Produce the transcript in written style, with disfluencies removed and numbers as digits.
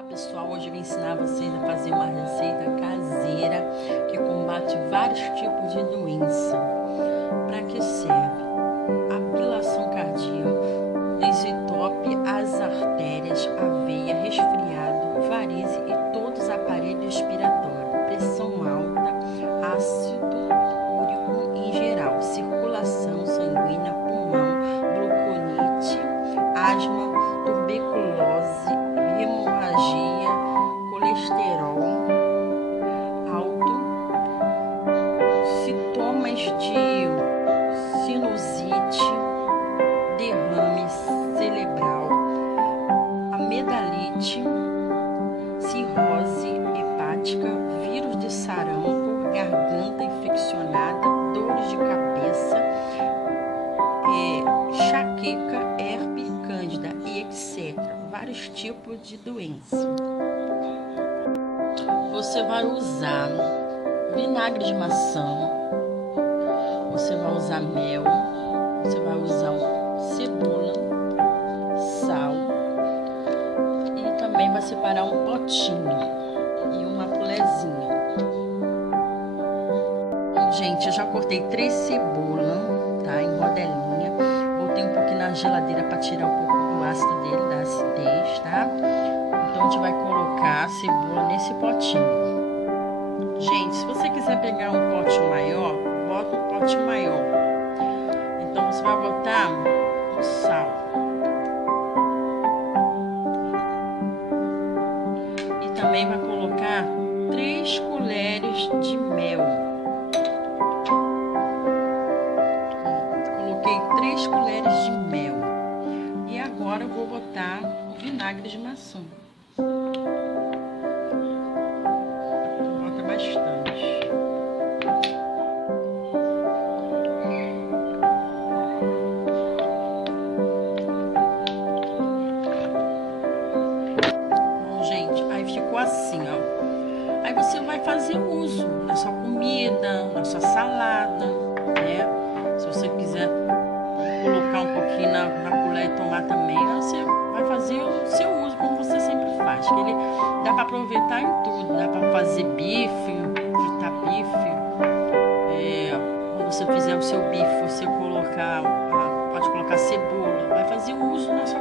Olá pessoal, hoje eu vou ensinar vocês a fazer uma receita caseira que combate vários tipos de doença. Para que serve? Apilação cardíaca, desentope as artérias, a veia, resfriado, varize e todos os aparelhos respiratórios, pressão alta, ácido úrico em geral, circulação sanguínea, pulmão, bronquite, asma, tuberculose, hemorragia, colesterol alto, sintomas de sinusite, derrame cerebral, amidalite, cirrose hepática, vírus de sarampo, garganta infeccionada, dores de cabeça, enxaqueca, herpes, cândida e etc. Vários tipos de doença. Você vai usar vinagre de maçã, você vai usar mel, você vai usar cebola, sal e também vai separar um potinho e uma colherzinha. Gente, eu já cortei 3 cebolas, tá, em rodelinha, botei um pouquinho na geladeira para tirar um pouco do ácido dele, da acidez, tá? Então a gente vai colocar a cebola nesse potinho. Gente, se você quiser pegar um pote maior, bota um pote maior. Então você vai botar o sal e também vai colocar 3 colheres de mel. Coloquei 3 colheres de mel. E agora eu vou botar o vinagre de maçã. Bota bastante. Bom, gente, aí ficou assim, ó. Aí você vai fazer uso na sua comida, na sua salada, né? Se você quiser colocar um pouquinho na colher e tomar também, você vai fazer o seu uso como você sempre faz, que ele dá para aproveitar em tudo, dá para fazer bife, fritar bife, quando você fizer o seu bife, você pode colocar cebola, vai fazer uso na sua